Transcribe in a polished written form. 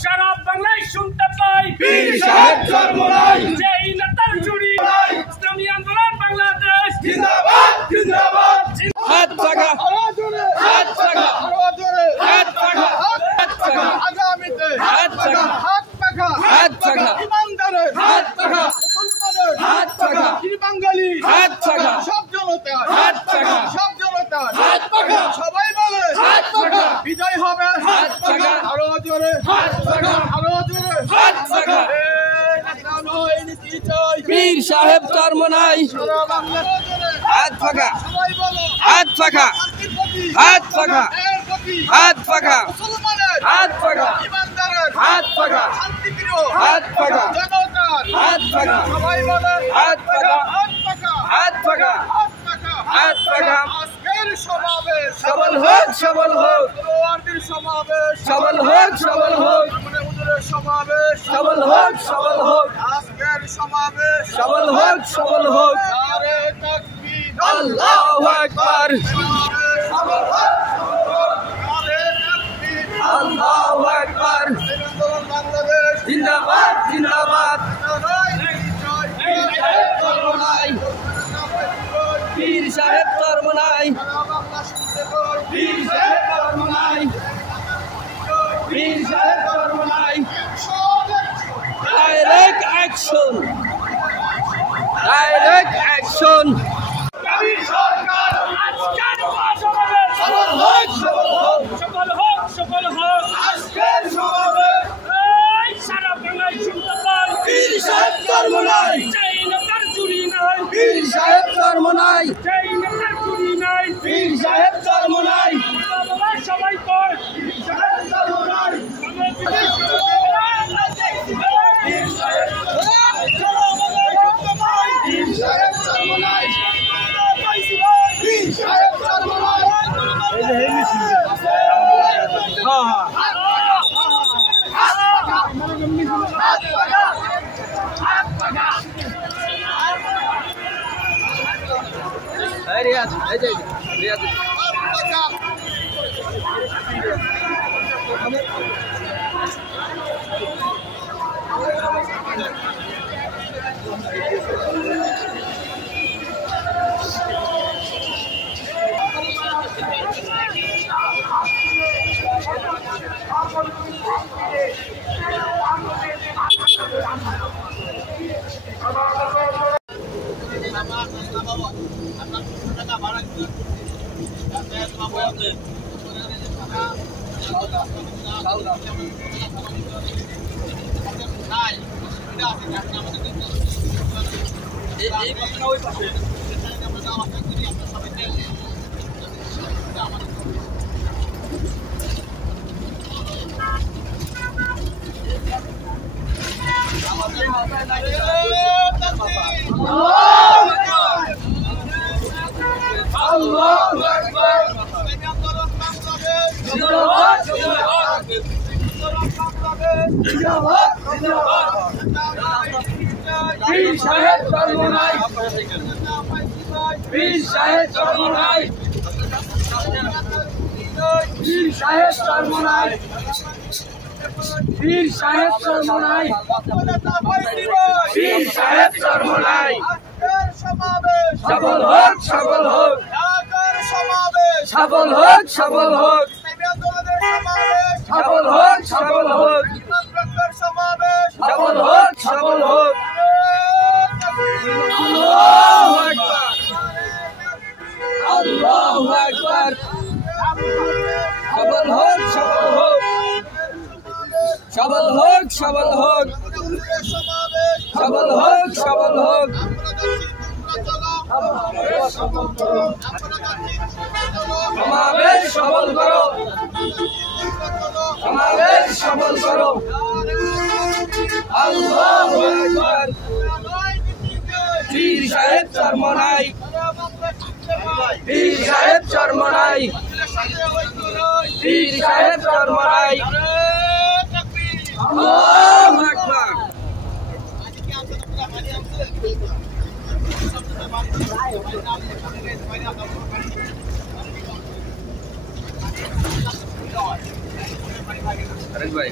সারা বাংলায় শুনতে পাই যেই নেতার চুরি ইসলামী আন্দোলন বাংলাদেশ জিন্দাবাদ জিন্দাবাদ হাত পাকা হাত পাকা হাত পাকা হাত পাকা আগামীতে হাত পাকা হাত পাকা হাত পাকা ইমানদারের হাত পাকা মুসলমানের হাত পাকা বাঙালি হাত পাকা সব জনতা হাত পাকা সব জনতা হাত পাকা সবাই বলে হাত পাকা বিজয় হবে হাত পাকা আরো জোরে হাত পাকা আরো জোরে হাত পাকা পীর সাহেব চরমনাই হাত পাকা সবাই বলো হাত পাকা হাত পাকা হাত পাকা মুসলমানের হাত পাকা ইমানদারের হাত পাকা শান্তিপ্রিয় হাত পাকা জনতার হাত পাকা সবাই বলে হাত পাকা হাত পাকা হাত পাকা হাত পাকা আজকের সমাবেশ সফল হোক তলোয়ারদের সমাবেশ সফল হোক হুজুরের সমাবেশ সফল হোক আজকের সমাবেশ সফল হোক নারে তাকবীর আল্লাহু আকবার সফল হোক নারে তাকবীর আল্লাহু আকবার বাংলাদেশ জিন্দাবাদ জিন্দাবাদ পীর সাহেব চরমনাই পীর সাহেব চরমনাই পীর সাহেব চরমনাই ডাইরেক্ট অ্যাকশন সরকার আজকের সফল হোক আজকের সমাবেশ সারা বাংলায় শুনতে পাই পীর সাহেব চরমনাই যেই নেতার চুরি নাই পীর সাহেব চরমনাই যেই নেতার চুরি নাই পীর সাহেব চরমনাই সবাই কয় পীর সাহেব চরমনাই পীর সাহেব চরমনাই পীর সাহেব চরমনাই পীর সাহেব চরমনাই পীর সাহেব চরমনাই পীর সাহেব চরমনাই পীর সাহেব চরমনাই পীর সাহেব চরমনাই সফল হোক সফল হোক সফল হোক সফল হোক সফল হোক সফল হোক সফল হোক সফল হোক আল্লাহু আকবার সফল হোক সফল হোক সফল হোক সফল হোক সফল হোক সফল হোক সমাবেশ সফল করো সমাবেশ সফল করো আল্লাহু আকবার পীর সাহেব চরমনাই পীর সাহেব চরমনাই পীর সাহেব চরমনাই আল্লাহু আকবার আরেক ভাই